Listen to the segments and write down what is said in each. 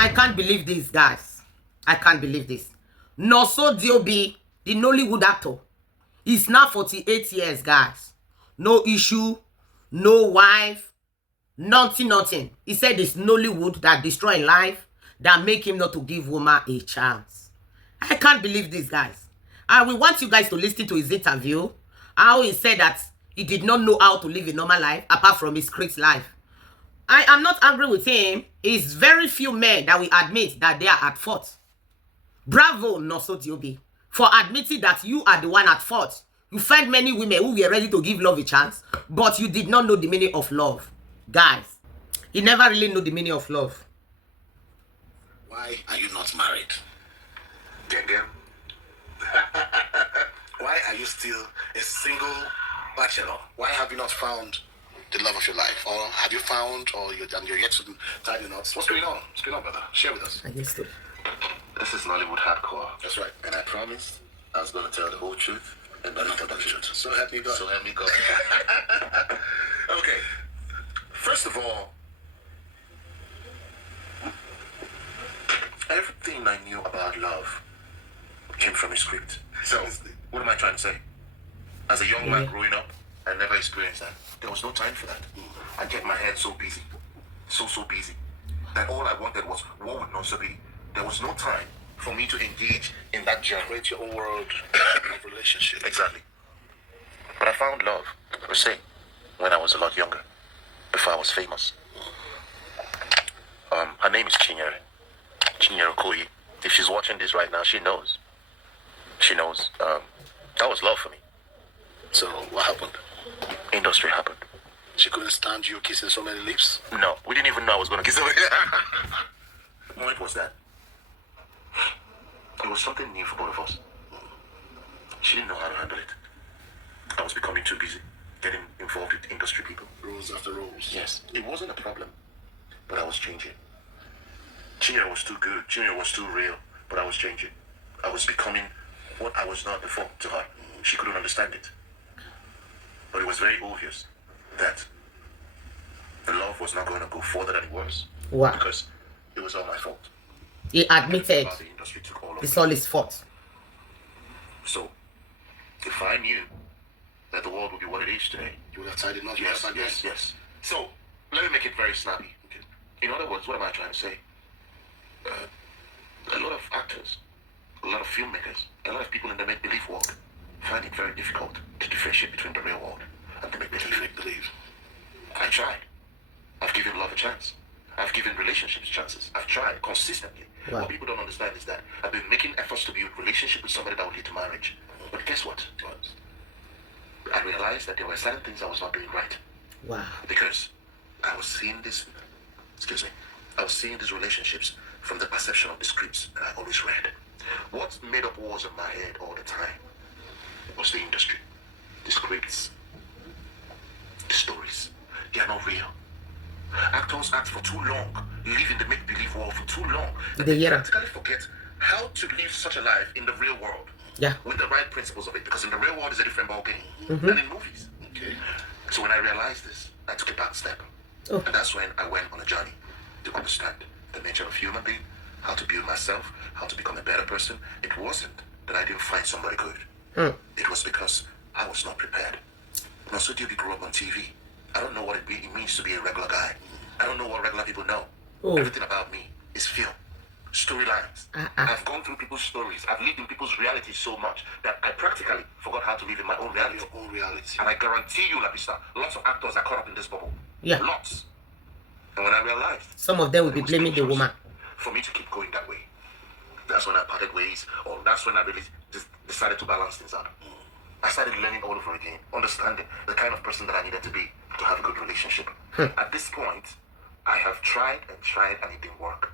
I can't believe this, guys. I can't believe this. Nonso Diobi, the Nollywood actor, is now 48 years, guys. No issue, no wife, nothing. He said it's Nollywood that destroy life, that make him not to give woman a chance. I can't believe this, guys. And we want you guys to listen to his interview, how he said that he did not know how to live a normal life apart from his Chris life. I am not angry with him. It's very few men that will admit that they are at fault. Bravo, Nonso Diobi, for admitting that you are the one at fault. You find many women who were ready to give love a chance, but you did not know the meaning of love. Guys, he never really knew the meaning of love. Why are you not married? Again? Why are you still a single bachelor? Why have you not found the love of your life? Or have you found, or you're yet to tie the knots? What's going on? What's going on, brother? Share with us. I guess so. This is Nollywood hardcore. That's right. And I promised I was going to tell the whole truth and nothing but the truth. So help me God. So help me God. Okay. First of all, everything I knew about love came from a script. So, what am I trying to say? As a young man growing up, I never experienced that. There was no time for that. I kept my head so busy, so busy, that all I wanted was, what would Nonso be? There was no time for me to engage in that journey. Create your own world of relationship. Exactly. But I found love, per se, when I was a lot younger, before I was famous. Her name is Chinyere Koyi. If she's watching this right now, she knows. She knows. That was love for me. So, what happened? Industry happened. She couldn't stand you kissing so many lips? No, we didn't even know I was going to kiss her. The point was that it was something new for both of us. She didn't know how to handle it. I was becoming too busy getting involved with industry people. Roles after roles. Yes, it wasn't a problem, but I was changing. Chinyere was too good. Chinyere was too real, but I was changing. I was becoming what I was not before to her. She couldn't understand it. But it was very obvious that the love was not going to go further than it was. Wow. Because it was all my fault. He admitted The industry took all of it's all his fault. So, if I knew that the world would be what it is today, you would have tied it up. Yes. So, let me make it very snappy. Okay. In other words, what am I trying to say? A lot of actors, a lot of filmmakers, a lot of people in the make-believe world find it very difficult to differentiate between the real world and the make-believe. I tried. I've given love a chance. I've given relationships chances. I've tried consistently. Wow. What people don't understand is that I've been making efforts to build a relationship with somebody that will lead to marriage. But guess what? I realized that there were certain things I was not doing right. Wow. Because I was seeing these relationships from the perception of the scripts that I always read. What made up wars in my head all the time was the industry, the scripts, the stories. They are not real. Actors act for too long, live in the make-believe world for too long, that they practically forget how to live such a life in the real world. Yeah. With the right principles of it, because in the real world is a different ballgame than in movies. Okay. So when I realized this, I took a back step. And that's when I went on a journey to understand the nature of human being, how to build myself, how to become a better person. It wasn't that I didn't find somebody good. It was because I was not prepared. Nonso Diobi grew up on TV. I don't know what it means to be a regular guy. I don't know what regular people know. Everything about me is film, storylines. I've gone through people's stories. I've lived in people's reality so much that I practically forgot how to live in my own reality. Your own reality. And I guarantee you, Lapista, lots of actors are caught up in this bubble. Yeah. Lots. And when I realized, some of them will be blaming the woman. For me to keep going that way, that's when I parted ways, or that's when I really decided to balance things out. I started learning all over again, understanding the kind of person that I needed to be to have a good relationship. At this point, I have tried and it didn't work.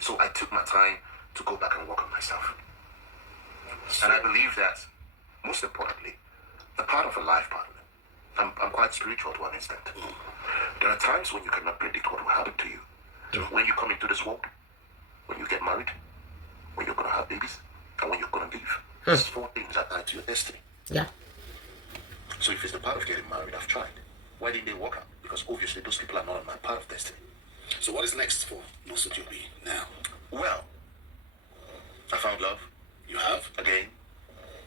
So I took my time to go back and work on myself. And I believe that, most importantly, the part of a life partner, I'm quite spiritual to an extent. There are times when you cannot predict what will happen to you. When you come into this world, when you get married, when you're going to have babies, and when you're going to leave. These 4 things are tied to your destiny. Yeah. So if it's the part of getting married, I've tried. Why didn't they work out? Because obviously those people are not on my part of destiny. So what is next for Nonso Diobi now? Well, I found love. You have? Again.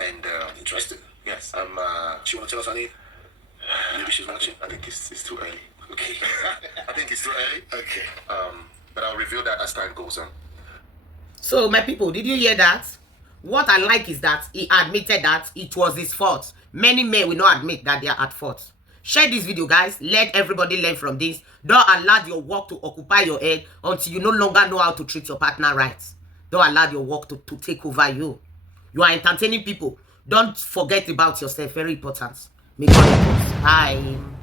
And, interesting. Yes, I'm, She wanna tell us her name? Maybe she's watching. I think it's too early. Okay. I think it's too early. Okay. But I'll reveal that as time goes on. So, my people, did you hear that? What I like is that he admitted that it was his fault. Many men will not admit that they are at fault. Share this video, guys. Let everybody learn from this. Don't allow your work to occupy your head until you no longer know how to treat your partner right. Don't allow your work to take over you. You are entertaining people. Don't forget about yourself. Very important. May God help us. Bye.